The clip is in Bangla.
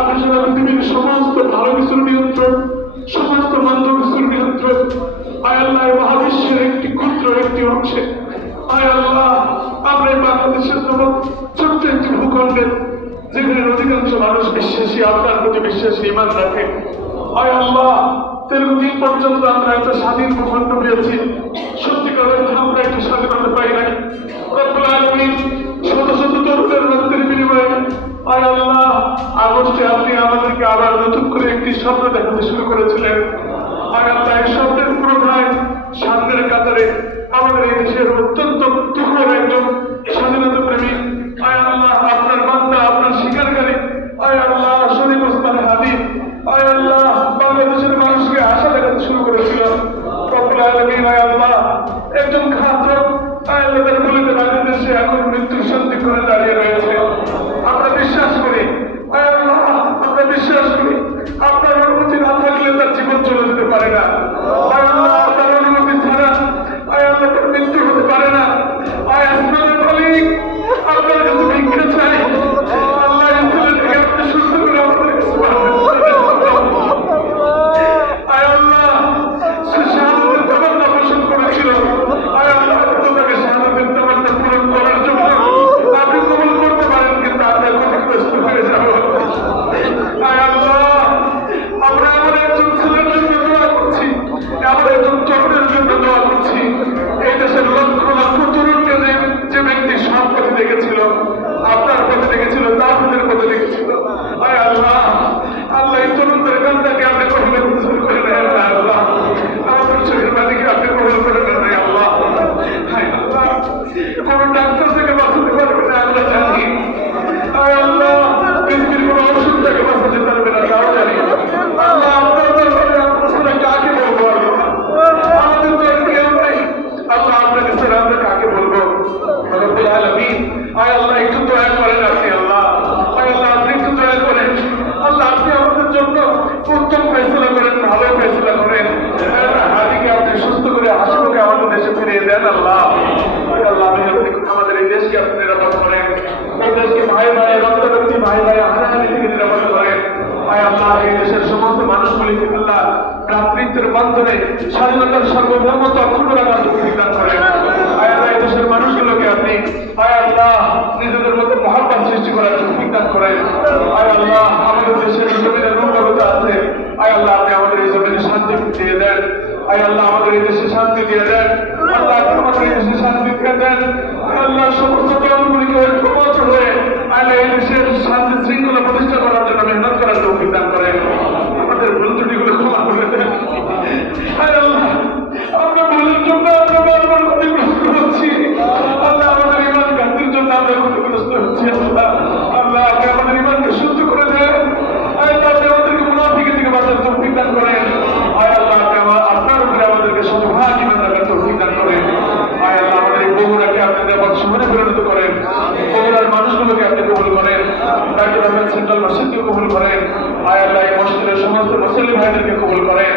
আপনি সারা পৃথিবীর সমস্ত ভালো কিছুর নিয়ন্ত্রণ, সমস্ত মন্দ কিছুর নিয়ন্ত্রণ। আয় আল্লাহ, মহাবিশ্বের একটি ক্ষুদ্র একটি অংশে আয় আল্লাহ আমরা এই বাংলাদেশের জন্য ছোট্ট একটি ভূখণ্ডের যেখানে অধিকাংশ মানুষ বিশ্বাসী, আপনার প্রতি বিশ্বাসী ঈমান রাখে। আয় আল্লাহ, দীর্ঘদিন পর্যন্ত আমরা একটা স্বাধীন ভূখণ্ড পেয়েছি, সত্যিকার অর্থে আমরা একটি স্বাধীনতা পাই নাই। রব্বুল আলামিন শত শত তরুণের রক্তের বিনিময়ে আয় আল্লাহ আগস্টে আপনি আমাদেরকে আবার নতুন করে একটি স্বপ্ন দেখাতে শুরু করেছিলেন। আয় আল্লাহ, এই স্বপ্নের পুরোটাই সামনের কাতারে আমাদের এই দেশের অত্যন্ত তুখর একজন স্বাধীনতা প্রেমী আয় আল্লাহ আপনার বান্দা, আপনার শিকারকারী আয় আল্লাহ শরীফ ওসমান হাদি আয় আল্লাহ বাংলাদেশের মানুষকে আশা দেখাতে শুরু করেছিল। রব্বুল আলামিন আয় আল্লাহ একজন ঘাতক আয় আল্লাহ তার বলিতে বাংলাদেশে এখন মৃত্যুর শান্তি করে দাঁড়িয়ে রয়েছে। আমরা বিশ্বাস করি আয় আল্লাহ, আমরা বিশ্বাস করি আপনার অনুমতি না থাকলে তার জীবন চলে যেতে পারে না। আয় আল্লাহ আপনার অনুমতি ছাড়া আয় আল্লাহ তার মৃত্যু হতে পারে না। আয় আসমানের মালিক, আপনার কাছে ভিক্ষা চাই আল্লাহ এই ছেলেটাকে আপনি সুস্থ করে আমাদের কাছে পাঠান। আয় আল্লাহ সে শাহাদাতের তামান্না পোষণ করেছিল, আয় আল্লাহ তাকে শাহাদাতের তামান্না পূরণ করার জন্য আপনি কবুল করতে পারেন, কিন্তু আমরা ক্ষতিগ্রস্ত হয়ে যাব। আয় আল্লাহ আমরা এমন একজন ছেলের জন্য দোয়া করছি, এমন একজন তরুণের জন্য দোয়া করছি, এই দেশের লক্ষ লক্ষ তরুণকে যে ব্যক্তি সব পথে দেখেছিল, আপনার পথে দেখেছিল, তাদের পথে দেখেছিল। আয় আল্লাহ, আল্লাহ এই তরুণদের কান্দাকে আপনি কবুল করে নেন। আল্লাহ আমাদের চোখের বাদিকে আপনি কবুল করে নেন। আল্লাহ হায় আল্লাহ, কোন ডাক্তার থেকে বাঁচাতে পারবে না আমরা জানি। আয় আল্লাহ পৃথিবীর কোন ওষুধ থেকে বাঁচাতে পারবে না তাও জানি। আল্লাহ আপনার দরবারে আমরা ছাড়া কাকে বলবো? আমাদের তো আর কেউ নেই। আল্লাহ আপনাকে ছাড়া আমরা কাকে বলবো? রব্বুল আলামিন আয় আল্লাহ একটু দয়া করেন আপনি। আল্লাহ আয় আল্লাহ আপনি একটু দয়া করেন। আল্লাহ আপনি আমাদের জন্য উত্তম ফয়সালা করেন, ভালো ফয়সালা করেন। হাদিকে আপনি সুস্থ করে হাসিমুখে আমাদের দেশে ফিরিয়ে দেন। আল্লাহ আয় আল্লাহ আমাদের এই দেশকে আপনি নিরাপদ করেন, এই দেশকে ভাই ভাই রক্তারক্তি ভাই ভাই হানাহানি থেকে নিরাপদ করেন। আয় আল্লাহ এই দেশের সমস্ত মানুষগুলিকে আল্লাহ ভ্রাতৃত্বের বন্ধনে স্বাধীনতার সার্বভৌমত্ব অক্ষুণ্ণ রাখার তৌফিক দান করেন। আয় আল্লাহ এই দেশের মানুষগুলোকে আপনি আয় আল্লাহ নিজেদের মধ্যে মহব্বত সৃষ্টি করার তৌফিক দান করেন। আয় আল্লাহ আমাদের দেশের জমিনে রূপকতা আছে, আয় আল্লাহ আপনি আমাদের এই জমিনে শান্তি দিয়ে দেন। আয় আল্লাহ আমাদের এই দেশে শান্তি দিয়ে দেন। আল্লাহ আমাদের এই দেশে শান্তি দিয়ে দেন। আল্লাহ সমস্ত দলগুলিকে ঐক্যবদ্ধ হয়ে আল্লাহ এই দেশের শান্তি শৃঙ্খলা প্রতিষ্ঠা করার জন্য মেহনত করার তৌফিক দান করেন। আমাদের ভুল ত্রুটিগুলো ক্ষমা করে দেন। আয় আল্লাহ আমরা ভুলের জন্য আমরা বারবার ক্ষতিগ্রস্ত হচ্ছি। আল্লাহ আমাদের ঈমান ঘাটতির জন্য আমরা ক্ষতিগ্রস্ত হচ্ছি। আল্লাহ আল্লাহ আপনি আমাদের ঈমানকে শুদ্ধ করে দেন। আয় আল্লাহ আপনি আমাদেরকে মুনাফিকি থেকে বাঁচার তৌফিক দান করেন। আয় আল্লাহ আপনি আপনার উপরে আমাদেরকে শতভাগ ঈমান রাখার তৌফিক দান করেন। আয় আল্লাহ আমাদের এই বগুড়াকে আপনি নিরাপদ শহরে পরিণত করেন। বগুড়ার মানুষগুলোকে আপনি কবুল করেন। ডাক্তার আহমেদ সেন্ট্রাল মসজিদকে কবুল করেন। আয় আল্লাহ এই মসজিদের সমস্ত মুসলিম ভাইদেরকে কবুল করেন।